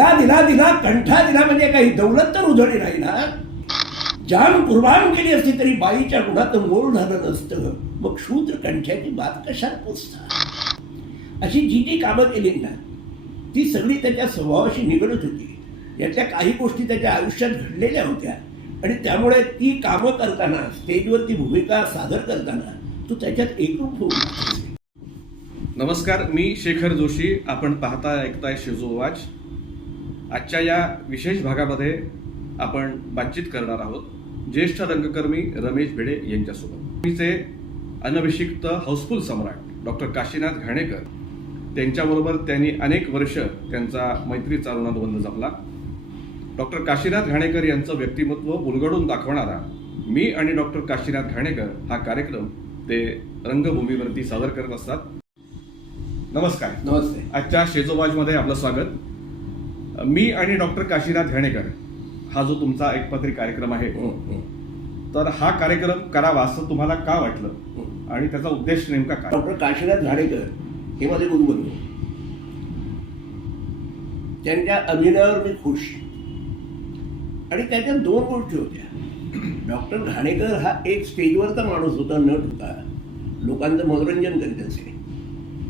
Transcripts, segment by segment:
दिला दिला दिला कंठा दिला म्हणजे काही दौलत तर उधळी नाही ना. जान कुर्बान केली असती तरी बाईच्या गुणात मोल झालं नसतं. मग शूद्र कंठ्याची बात कशात पोचता अशी जी जी कामं केली ना ती सगळी त्याच्या स्वभावाशी निगडत होती. यातल्या काही गोष्टी त्याच्या आयुष्यात घडलेल्या होत्या. आणि त्यामुळे ती कामं करताना स्टेजवर ती भूमिका सादर करताना तो त्याच्यात एकरूप होऊन नमस्कार मी शेखर जोशी. आपण पाहता ऐकताय शिजोवाच आजच्या या विशेष भागामध्ये आपण बातचीत करणार आहोत ज्येष्ठ रंगकर्मी रमेश भिडे यांच्यासोबत. मीचे अनभिषिक्त हाऊसफुल सम्राट डॉक्टर काशीनाथ घाणेकर त्यांच्याबरोबर त्यांनी अनेक वर्ष त्यांचा मैत्री बंद जपला. डॉक्टर काशीनाथ घाणेकर यांचं व्यक्तिमत्व उलगडून दाखवणारा मी आणि डॉक्टर काशीनाथ घाणेकर हा कार्यक्रम ते रंगभूमीवरती सादर करत असतात. नमस्कार. नमस्ते. आजच्या शेजोबाजमध्ये आपलं स्वागत. मी आणि डॉक्टर काशीनाथ घाणेकर हा जो तुमचा एकपात्री कार्यक्रम आहे तर हा कार्यक्रम करावा असं तुम्हाला का वाटलं? आणि त्याचा उद्देश नेमका काय? डॉक्टर काशीनाथ झाडेकर हे माझे गुरुबंधू त्यांच्या अभिनयावर मी खुश. आणि त्याच्या दोन गोष्टी होत्या. डॉक्टर घाणेकर हा एक स्टेजवरचा माणूस होता नट होता. लोकांचं मनोरंजन करीत असे.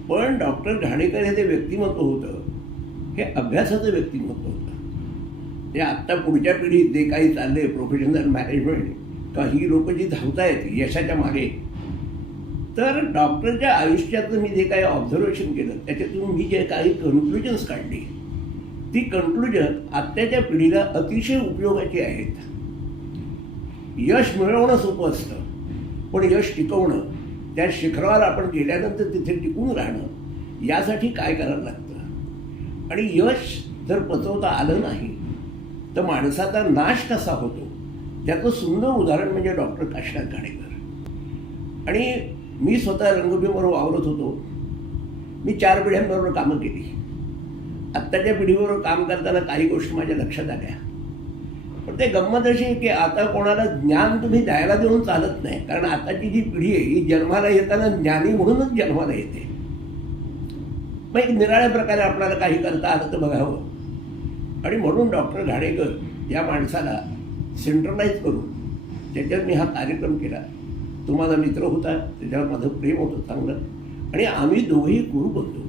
पण डॉक्टर घाणेकर हे जे व्यक्तिमत्व होतं हे अभ्यासाचं व्यक्तिमत्व होतं. ते आत्ता पुढच्या पिढीत जे काही चालले प्रोफेशनल मॅनेजमेंट का ही लोक जी धावतायत यशाच्या मागे तर डॉक्टरच्या आयुष्यातलं मी जे काही ऑब्झर्वेशन केलं त्याच्यातून मी जे काही कन्क्लुजन्स काढली ती कन्क्लुजन आत्ताच्या पिढीला अतिशय उपयोगाची आहेत. यश मिळवणं सोपं असतं पण यश टिकवणं त्या शिखरावर आपण गेल्यानंतर तिथे टिकून राहणं यासाठी काय करायला लागतं? आणि यश जर पचवता आलं नाही तर माणसाचा नाश कसा होतो? त्याचं सुंदर उदाहरण म्हणजे डॉक्टर काशीनाथ घाणेकर. आणि मी स्वतः रंगभूमीवर वावरत होतो. मी चार पिढ्यांबरोबर कामं केली. आत्ताच्या पिढीबरोबर काम करताना काही गोष्टी माझ्या लक्षात आल्या. पण ते गंमत अशी की आता कोणाला ज्ञान तुम्ही द्यायला देऊन चालत नाही. कारण आताची जी पिढी आहे ही जन्माला येताना ज्ञानी म्हणूनच जन्माला येते. मग एक निराळ्या प्रकारे आपल्याला काही करता आलं तर बघावं. आणि म्हणून डॉक्टर घाणेकर या माणसाला सेंट्रलाइज करून त्याच्यात मी हा कार्यक्रम केला. तो माझा मित्र होता त्याच्यावर माझं प्रेम होतं चांगलं. आणि आम्ही दोघेही गुरु बनतो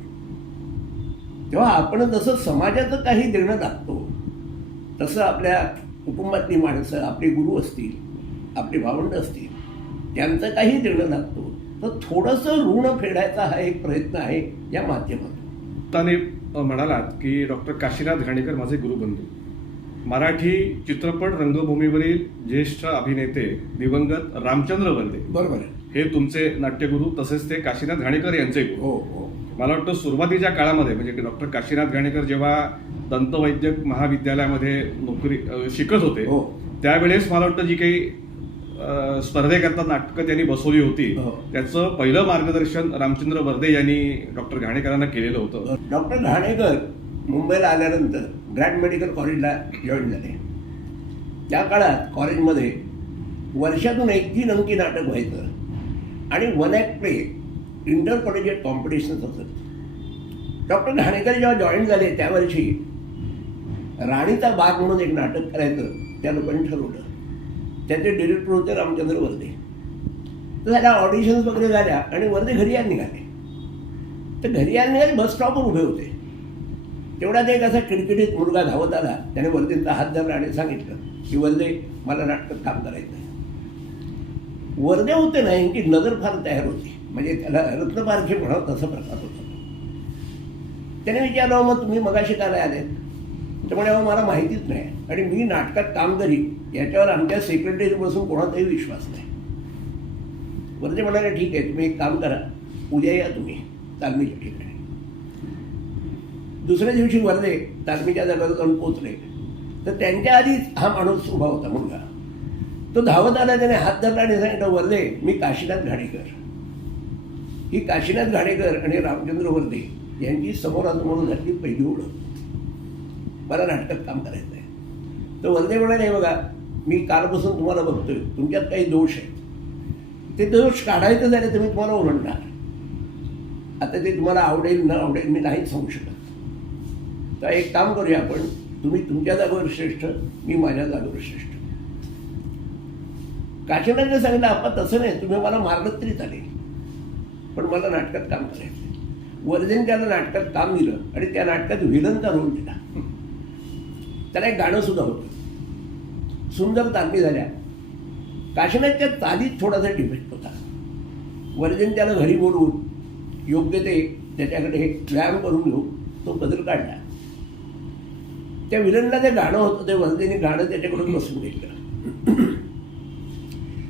तेव्हा आपण जसं समाजाचं काही देणं लागतो तसं आपल्या कुटुंबातली माणसं आपले गुरु असतील आपले भावंड असतील त्यांचं काही देणं लागतो तर थोडंसं ऋण फेडायचा हा एक प्रयत्न आहे या माध्यमातून. त्याने म्हणालात की डॉक्टर काशीनाथ घाणेकर माझे गुरुबंधू. मराठी चित्रपट रंगभूमीवरील ज्येष्ठ अभिनेते दिवंगत रामचंद्र वर्दे बरोबर हे तुमचे नाट्यगुरू तसेच ते काशीनाथ घाणेकर यांचे गुरु. हो हो. मला वाटतं सुरुवातीच्या काळामध्ये म्हणजे डॉक्टर काशीनाथ घाणेकर जेव्हा दंतवैद्यक महाविद्यालयामध्ये नोकरी शिकत होते हो. त्यावेळेस मला वाटतं जी काही स्पर्धेकरता नाटकं त्यांनी बसवली होती. हो. त्याचं पहिलं मार्गदर्शन रामचंद्र वर्दे यांनी डॉक्टर घाणेकरांना केलेलं होतं. डॉक्टर घाणेकर मुंबईला आल्यानंतर ग्रँड मेडिकल कॉलेजला जॉईन झाले. त्या काळात कॉलेजमध्ये वर्षातून एक तीन अंकी नाटक व्हायचं आणि one act play inter collegiate competitions असत डॉक्टर घाणेकर जेव्हा जॉईन झाले त्या वर्षी राणीचा बाग म्हणून एक नाटक करायचं त्या लोकांनी ठरवलं. त्याचे डिरेक्ट प्रोड्युसर रामचंद्र वर्दे. झाल्या ऑडिशन्स वगैरे झाल्या आणि वर्दे घरी यायला निघाले. तर घरी यायला निघाले बस स्टॉपवर उभे होते. तेवढ्यात एक असा किडकिडीत मुलगा धावत आला. त्याने वर्देचा हात धरला आणि सांगितलं की वर्दे मला नाटकात काम करायचं आहे वर्दे होते नाही की नजर फार तयार होती. म्हणजे त्याला रत्नपारखी म्हणावं तसं प्रकार होता. त्याने विचारलं मग तुम्ही मगाशी काय आले तर म्हणे "अहो, मला माहितीच नाही. आणि मी नाटकात काम करीन याच्यावर आमच्या सेक्रेटरी बसून कोणाचाही विश्वास नाही. वर्दे म्हणाले ठीक आहे तुम्ही एक काम करा. उद्या या तुम्ही. तालमीच्या ठिकाणी. दुसऱ्या दिवशी वर्धे तालमीच्या जागेवर जाऊन पोचले तर त्यांच्या आधीच हा माणूस उभा होता मुलगा. तो धावत आला त्याने हात धरला आणि सांगितलं वर्धे मी काशीनाथ घाडेकर ही काशीनाथ घाडेकर आणि रामचंद्र वर्धे यांची समोरासमोर झाली पहिली ओळख. मला नाटकात काम करायचं आहे तर वर्धे म्हणाले "हे बघा मी कालपासून तुम्हाला बघतोय तुमच्यात काही दोष आहेत. ते दोष काढायचं झाले तर मी तुम्हाला ओरडणार. आता ते तुम्हाला आवडेल न आवडेल मी नाही सांगू शकत. तर एक काम करूया आपण तुम्ही तुमच्या जागेवर श्रेष्ठ मी माझ्या जागेवर श्रेष्ठ. काशीनाथने सांगितलं आपण तसं नाही तुम्ही मला मारलं तरी चालेल. पण मला नाटकात काम करायचं वर्जन त्याला नाटकात काम दिलं आणि त्या नाटकात विलनचा रोल दिला. त्याला एक गाणं सुद्धा होतं. सुंदर तालमी झाल्या. काशीनाथच्या चालीत थोडासा डिफेक्ट होता. वर्जन त्याला घरी बोलवून योग्य ते त्याच्याकडे हे व्यायाम करून घेऊन तो बदल काढला. त्या विलनला ते गाणं होतं ते वर्धेने गाणं त्याच्याकडून बसून घेतलं.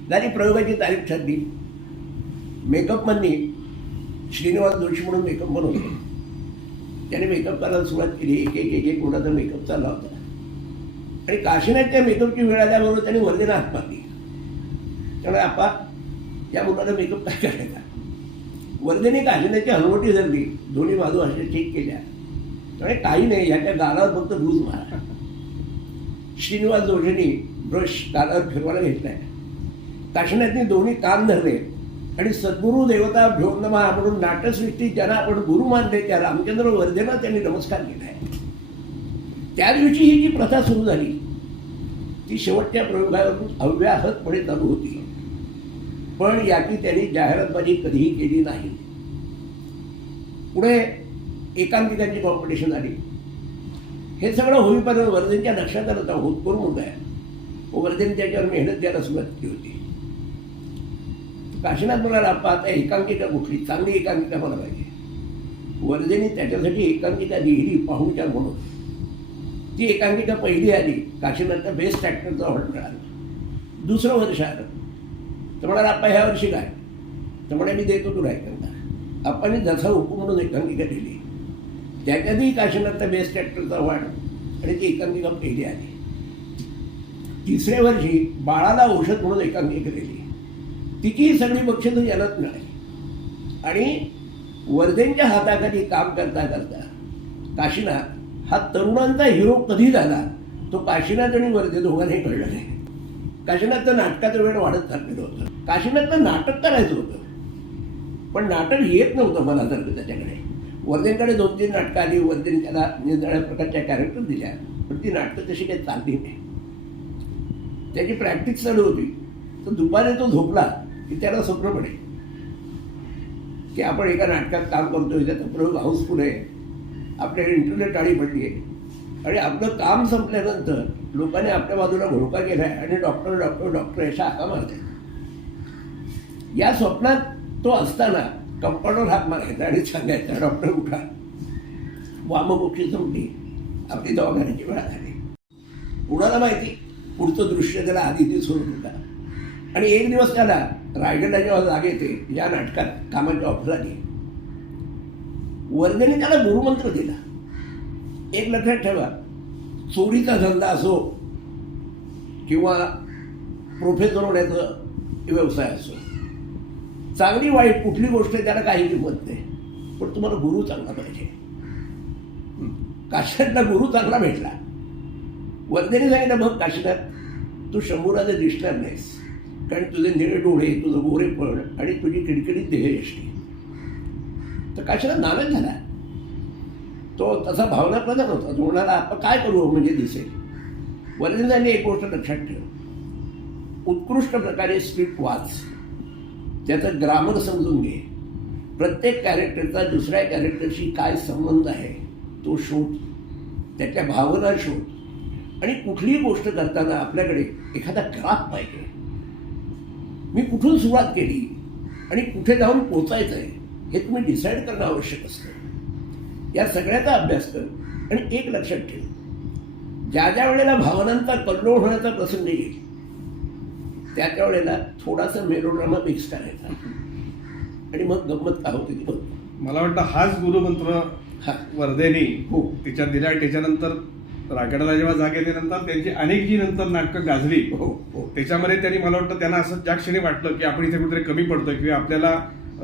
झाली प्रयोगाची तारीख ठरली. मेकअपमधनी श्रीनिवास जोशी म्हणून मेकअप बनवले. त्याने मेकअप करायला सुरुवात केली. एक एक एक एक कोणाचा मेकअप चालला होता. आणि काशीनाथच्या मेकअपची वेळ आल्याबरोबर त्यांनी वंदना हात मारली. त्यामुळे आपा या मुलाला मेकअप काय करायचा? वंदेने काशीनाथची हलवटी धरली. दोन्ही बाजू अशा चेक केल्या. त्यामुळे काही नाही ह्याच्या गालावर फक्त दूध मारा. श्रीनिवास जोशींनी ब्रश गालावर फिरवायला घेतलाय. काशीनाथने दोन्ही कान धरले. आणि सद्गुरू देवता भ्योन्नमा म्हणून नाट्यसृष्टी ज्यांना आपण गुरु मानले त्या रामचंद्र वर्धेला त्यांनी नमस्कार केलाय. त्या दिवशी ही जी प्रथा सुरू झाली ती शेवटच्या प्रयोगावरून अव्याहतपणे चालू होती. पण याची त्यांनी जाहिरातबाजी कधीही केली नाही. पुढे एकांकिकांची कॉम्पिटिशन आली हे सगळं होईपर्यंत वर्धेंच्या लक्षात आलं होता होतकरून होत आहे वर्धेने त्याच्यावर मेहनत द्यायला सुरुवात केली होती. काशीनाथ म्हणाला आता एकांकिका कुठली? चांगली एकांकिका मला पाहिजे. वर्धेने त्याच्यासाठी एकांकिका लिहिली पाहुणचार म्हणून. ती एकांकिका पहिली आली काशीनाथचा बेस्ट ॲक्टरचा अवॉर्ड मिळाला. दुसरं वर्ष आलं. तर म्हणाला आप्पा ह्या वर्षी काय? तर म्हणे मी देतो तुला एकांकिका आपण जसा हुकू म्हणून एकांकिका दिली. त्याच्यातही काशीनाथचा बेस्ट ॲक्टरचा अवॉर्ड आणि ती एकांकिका पहिली आली. तिसऱ्या वर्षी बाळाला औषध म्हणून एकांकिका दिली. तिचीही सगळी बक्षिसं यालाच मिळाली. आणि वर्धेंच्या हाताखाली काम करता करता काशीनाथ हा तरुणांचा हिरो कधी झाला तो काशीनाथ आणि वर्धे दोघांनाही कळलं नाही. काशीनाथचं नाटकाचं वेळ वाढत चाललेलं होतं. काशीनाथचं नाटक करायचं होतं. पण नाटक येत नव्हतं मनासारखं त्याच्याकडे. वर्धेंकडे दोन तीन नाटकं आली. वर्धेने त्याला निरनिळ्या प्रकारच्या कॅरेक्टर दिल्या. पण ती नाटकं तशी काही चालली नाही. त्याची प्रॅक्टिस चालू होती. तर दुपारी तो झोपला की त्याला स्वप्न पडेल. की आपण एका नाटकात काम करतोय त्याचा प्रयोग हाऊसफुल आहे. आपल्याकडे इंटरनेट आळी पडली आहे. आणि आपलं काम संपल्यानंतर लोकांनी आपल्या बाजूला घोळका केला आहे आणि डॉक्टर डॉक्टर डॉक्टर अशा हाका मारतात. या स्वप्नात तो असताना कंपाऊंडर हात मारायचा आणि सांगायचा डॉक्टर उठा. वामपक्षी संपली आपली दवाखान्याची वेळ झाली कुणाला माहिती? पुढचं दृश्य त्याला आधी सोडून होता आणि एक दिवस त्याला रायगडला जेव्हा जागे येते या नाटकात कामाची ऑफर आली वर्धेने त्याला गुरुमंत्र दिला. एक लक्षात ठेवा. चोरीचा धंदा असो किंवा प्रोफेसर होण्याचा व्यवसाय असो. चांगली वाईट कुठली गोष्ट आहे त्याला काही किंमत नाही. पण तुम्हाला गुरु चांगला पाहिजे. काशीनाथला गुरु चांगला भेटला. वर्धेने सांगितलं मग काशीनाथ तू शंभूराने दिसणार नाहीस. कारण तुझे निळे डोळे तुझं गोरे पण आणि तुझी किडकिडीत देहयष्टी तर काशीला नाराज झाला तो तसा भावना प्रधान होता. तो म्हणाला आपण काय करू हो म्हणजे दिसेल वर्धेने एक गोष्ट लक्षात ठेव उत्कृष्ट प्रकारे स्क्रिप्ट वाच. त्याचं ग्रामर समजून घे. प्रत्येक कॅरेक्टरचा दुसऱ्या कॅरेक्टरशी काय संबंध आहे तो शोध. त्याच्या भावना शोध. आणि कुठलीही गोष्ट करताना आपल्याकडे एखादा ग्राफ पाहिजे. मी कुठून सुरुवात केली आणि कुठे जाऊन पोचायचं आहे हे तुम्ही डिसाईड करणं आवश्यक असतं. या सगळ्याचा अभ्यास कर आणि एक लक्षात ठेव. ज्या ज्या वेळेला भावनांचा कल्लोळ होण्याचा प्रसंग येईल त्या त्या वेळेला थोडासा मेलोड्रामा मिक्स करायचा. आणि मग गंमत का होते ती बघ. मला वाटतं हाच गुरुमंत्र हा. वर्धेनी हो. तिच्यात दिला आणि त्याच्यानंतर रायगडला जेव्हा जाग येते नंतर त्यांची अनेक जी नंतर नाटकं गाजली हो हो. त्याच्यामध्ये त्यांनी मला वाटतं त्यांना असं ज्या क्षणी वाटलं की आपण इथे कुठेतरी कमी पडतोय किंवा आपल्याला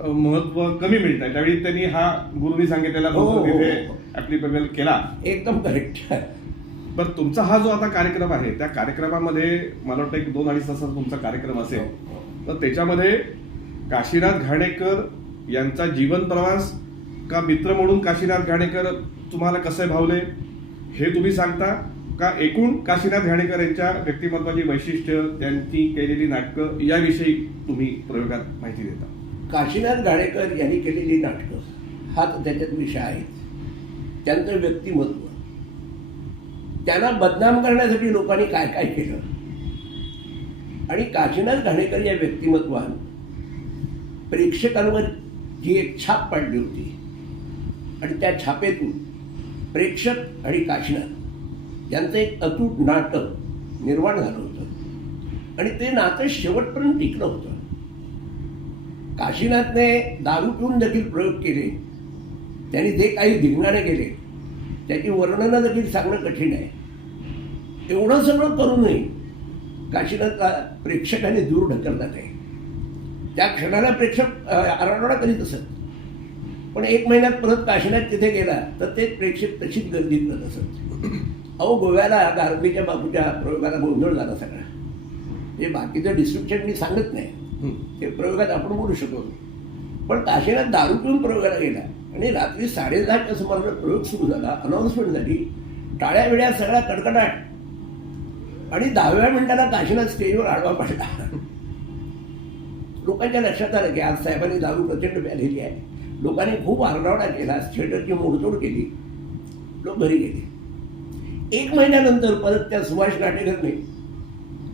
महत्त्व कमी मिळत आहे त्यावेळी त्यांनी हा गुरुनी सांगितलेला हो, हो, मंत्र हो. ऍप्लिकेबल केला. एकदम करेक्ट पण तुमचा हा जो आता कार्यक्रम आहे त्या कार्यक्रमामध्ये मला वाटतं एक दोन अडीच तासाचा तुमचा कार्यक्रम असेल. तर त्याच्यामध्ये काशीनाथ घाणेकर यांचा जीवन प्रवास का मित्र म्हणून काशीनाथ घाणेकर तुम्हाला कसे भावले हे तुम्ही सांगता का एकूण काशीनाथ घाणेकर यांच्या व्यक्तिमत्वाची वैशिष्ट्य त्यांची केलेली नाटकं याविषयी तुम्ही प्रयोगात माहिती देता? काशीनाथ घाणेकर यांनी केलेली नाटकं. हा तर त्याच्यात विषय आहे. त्यांचं व्यक्तिमत्व. त्यांना बदनाम करण्यासाठी लोकांनी काय काय केलं? आणि काशीनाथ घाणेकर या व्यक्तिमत्वान प्रेक्षकांवर जी एक छाप पाडली होती आणि त्या छापेतून प्रेक्षक आणि काशीनाथ यांचं एक अतूट नाटक निर्माण झालं होतं. आणि ते नातं शेवटपर्यंत टिकलं होतं. काशीनाथने दारू पिऊन देखील प्रयोग केले. त्यांनी जे काही धिंगाणे केले त्याची वर्णनं देखील सांगणं कठीण आहे. एवढं सगळं करूनही काशीनाथला प्रेक्षकांनी दूर ढकलला नाही त्या क्षणाला प्रेक्षक आराडोडा करीत असत. पण एक महिन्यात परत काशीनाथ तिथे गेला तर ते प्रेक्षक तशीच गर्दी करत असत. अहो गोव्याला गारबीच्या बापूच्या प्रयोगाला गोंधळ झाला सगळा. हे बाकीचं डिस्क्रिप्शन मी सांगत नाही. ते प्रयोगात आपण बोलू शकतो पण ताशेला दारू पिऊन प्रयोगाला गेला आणि रात्री साडेदहाच्या सुमाराला प्रयोग सुरू झाला अनाऊन्समेंट झाली. टाळ्या वेळ्या सगळा कडकडाट. आणि दहाव्या मिनिटाला काशीला स्टेजवर आडवा पडला. लोकांच्या लक्षात आलं की आज साहेबांनी दारू प्रचंड प्यालेली आहे. लोकांनी खूप आरडावडा केला थिएटरची मोडतोड केली. लोक घरी गेले. एक महिन्यानंतर परत त्या सुभाष नाटेकरने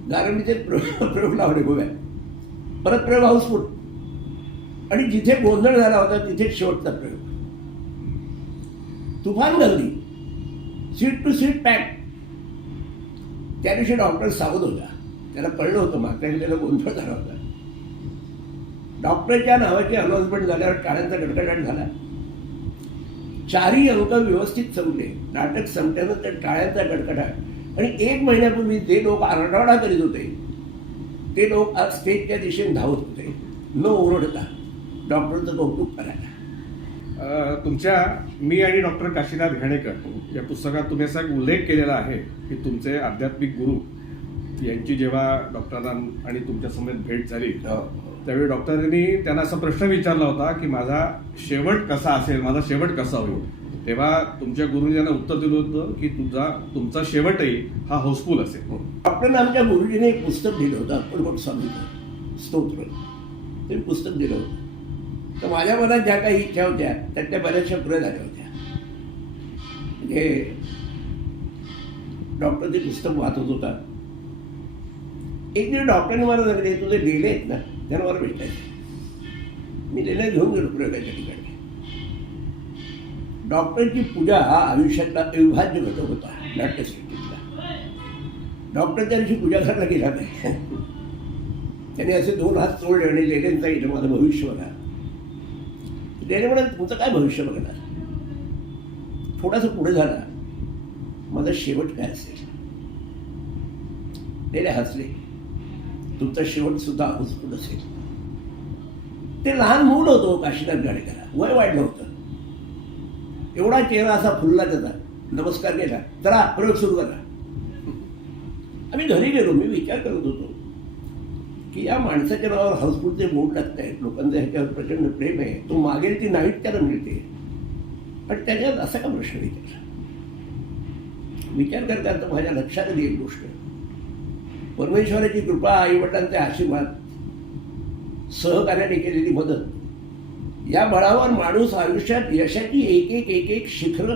गारंबीचे प्रयोग प्रयोग लावले गोव्यात. परत प्रयोग हाऊसफुल आणि जिथे गोंधळ झाला होता तिथे शेवटचा प्रयोग. तुफान गर्दी सीट टू सीट पॅक. त्या दिवशी डॉक्टर सावध होता. त्याला कळलं होतं मागच्या त्याला गोंधळ झाला होता. डॉक्टरच्या नावाची अनाउन्समेंट झाल्यावर टाळ्यांचा गडगडाट झाला. चारही अंक व्यवस्थित संपले. नाटक संपल्यानंतर टाळ्यांचा गडगडाट आणि एक महिन्यापूर्वी जे लोक आरडाओरडा करीत होते. ते लोक आज स्टेजच्या दिशेने धावत होते. न ओरडता डॉक्टरचं कौतुक करायला. तुमच्या मी आणि डॉक्टर काशीनाथ घाणेकर या पुस्तकात तुम्ही असा एक उल्लेख केलेला आहे की तुमचे आध्यात्मिक गुरु यांची जेव्हा डॉक्टरांना आणि तुमच्यासमोर भेट झाली त्यावेळी डॉक्टरांनी त्यांना असा प्रश्न विचारला होता की माझा शेवट कसा असेल माझा शेवट कसा होईल? तेव्हा तुमच्या गुरुजी यांना उत्तर दिलं होतं की तुझा तुमचा शेवटही हा हाऊसफुल असेल. आपल्याला आमच्या गुरुजीने एक पुस्तक दिलं होतं अक्कलकोट स्वामीचं. स्तोत्र. ते पुस्तक दिलं होतं. तर माझ्या मनात ज्या काही इच्छा होत्या त्यातल्या बऱ्याचशा पुढे झाल्या होत्या. म्हणजे डॉक्टर ते पुस्तक वाचत होता. एक दिवस डॉक्टरने मला सांगितले तुझे लिहिले आहेत ना त्यांना मला भेटायचे मी लिहिले घेऊन गेलो प्रयोगाच्या ठिकाणी डॉक्टरची पूजा हा आयुष्यातला अविभाज्य घटक होता नाट्यसृष्टी डॉक्टर त्या दिवशी पूजा करायला गेला नाही. त्याने असे दोन हात तोडले आणि लेण्यांचा इथं माझं भविष्य बघा. लेले म्हणाल तुमचं काय भविष्य बघणार? थोडासा पुढे झाला. माझा शेवट काय असेल? लेले हसले. तुमचा शेवट सुद्धा हाऊसफुल असेल. ते लहान मूल होतो काशीनाथ गाडेकरा. वय वाढलं होतं. एवढा चेहरा असा फुलला त्याचा. नमस्कार केला. चला प्रयोग सुरू करा. आम्ही घरी गेलो मी विचार करत होतो की या माणसाच्या नावावर हाऊसफुलचे बोर्ड लागत आहेत लोकांचं ह्याच्यावर प्रचंड प्रेम आहे. तो मागेल ती नाईट त्याला मिळते. पण त्याच्यात असा का प्रश्न विचारला? विचार करता तर माझ्या लक्षात आली एक गोष्ट. परमेश्वराची कृपा आईवडिलांचे आशीर्वाद सहकार्याने केलेली मदत या बळावर माणूस आयुष्यात यशाची एक एक एक एक शिखर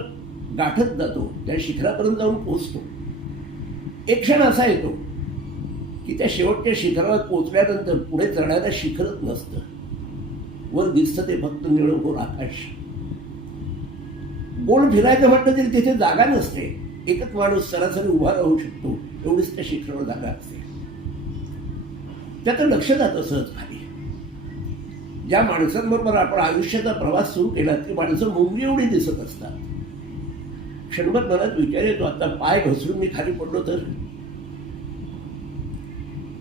गाठत जातो. त्या शिखरापर्यंत जाऊन पोहोचतो. एक क्षण असा येतो की त्या शेवटच्या शिखरावर पोचल्यानंतर पुढे चढायला शिखरच नसतं. वर दिसतं ते फक्त निळभोर आकाश. गोल फिरायचं म्हटलं तरी तिथे जागा नसते. एकच माणूस सरासरी उभा राहू शकतो एवढीच त्या शिखरावर जागा असते. त्याचं लक्ष जातं सहज खाली. ज्या माणसांबरोबर आपण आयुष्याचा प्रवास सुरू केला ती माणसं मुंगी एवढी दिसत असतात. क्षणभर मनात विचार येतो आता पाय घसरून मी खाली पडलो तर?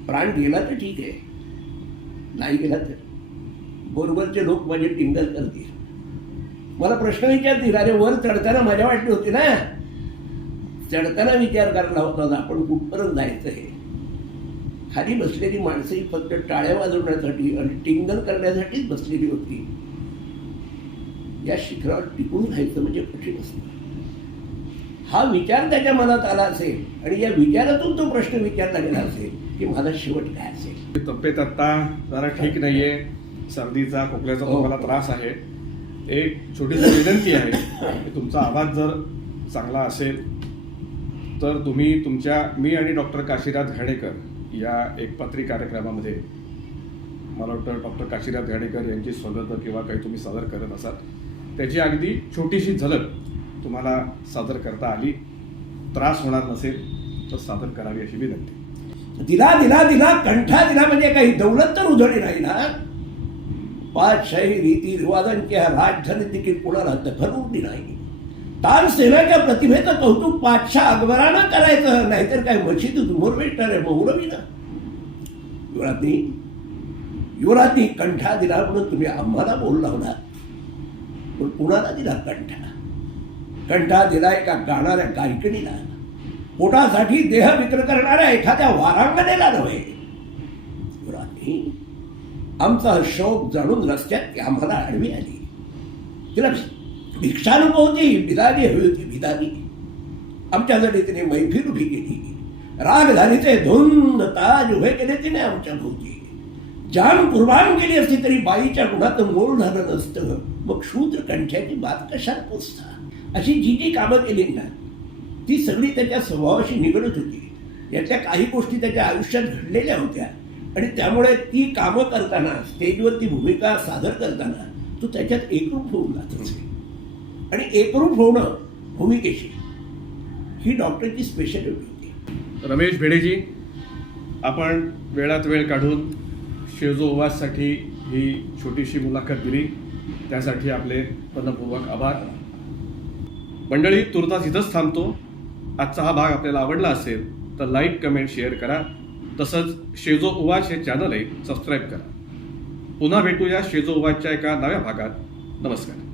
प्राण गेला तर ठीक आहे. नाही गेला तर? बरोबरचे लोक माझे टिंगल करतील. मला प्रश्न विचारतील. अरे वर चढताना मजा वाटली होती ना? चढताना विचार करायला होता आपण कुठपर्यंत जायचं हे? खाली बसलेली माणसंही फक्त टाळ्या वाजवण्यासाठी आणि टिंगल करण्यासाठीच बसलेली होती. या शिखरावर टिकून राहायचं म्हणजे कठीण असतं. हा विचार त्याच्या मनात आला असेल आणि या विचारातून तो प्रश्न विचारला गेला असेल की माझा शेवट काय असेल? तब्येत आता जरा ठीक नाहीये. सर्दीचा खोकल्याचा हो. तुम्हाला त्रास आहे. एक छोटीशी विनंती आहे की तुमचा आवाज जर चांगला असेल तर तुम्ही तुमच्या मी आणि डॉक्टर काशीनाथ घाणेकर या एकपात्री कार्यक्रमामध्ये मला वाटतं डॉक्टर काशीनाथ घाणेकर यांची स्वागत किंवा काही तुम्ही सादर करत असाल. त्याची अगदी छोटीशी झलक तुम्हाला सादर करता आली त्रास होणार नसेल तर सादर करावी अशी विनंती. दिला दिला दिला कंठा दिला म्हणजे काही दौलत तर उधळी नाही ना. पाचशाही रीती रिवाजांची राजधानी देखील कोणाला दखल दिला नाही. तानसेनाच्या प्रतिभेचं कौतुक पाचशा अकबरानं करायचं नाहीतर काय मशीद उभर भेटणार आहे मौलवी ना. युवराती कंठा दिला म्हणून तुम्ही आम्हाला बोल लावला पण कुणाला दिला कंठा? कंठा दिला एका गाणाऱ्या गायकणीला पोटासाठी देह विक्र करणाऱ्या एखाद्या वारांगणेला नव्हे. आमचा शौक जाणून रस्त्यात ती आम्हाला आडवी आली. तिला भिक्षा नको होती भिदानी हवी होती भिदानी आमच्यासाठी तिने मैफिल उभी केली. राग झालीचे धुंद ताज उभे केले तिने आमच्या भोवती. जान कुर्बान केली असती तरी बाईच्या गुणात मोल झालं नसतं. मग शूद्र कंठ्याची बात कशाला पोचता? अशी जी जी कामं केली ना ती सगळी त्याच्या स्वभावाशी निगडत होती. यातल्या काही गोष्टी त्याच्या आयुष्यात घडलेल्या होत्या. आणि त्यामुळे ती कामं करताना स्टेजवर ती भूमिका सादर करताना तो त्याच्यात एकरूप होऊन जात. असे आणि एकरूप होणं भूमिकेशी ही डॉक्टरची स्पेशालिटी होती. रमेश भेडेजी आपण वेळात वेळ काढून शेजो उवाससाठी ही छोटीशी मुलाखत दिली. त्यासाठी आपले मनपूर्वक आभार. मंडळी तुर्तास इथंच थांबतो. आजचा हा भाग आपल्याला आवडला असेल तर लाईक कमेंट शेअर करा. तसंच शेजो उवाच हे चॅनल आहे सबस्क्राईब करा. पुन्हा भेटूया शेजो उवाचच्या एका नव्या भागात. नमस्कार.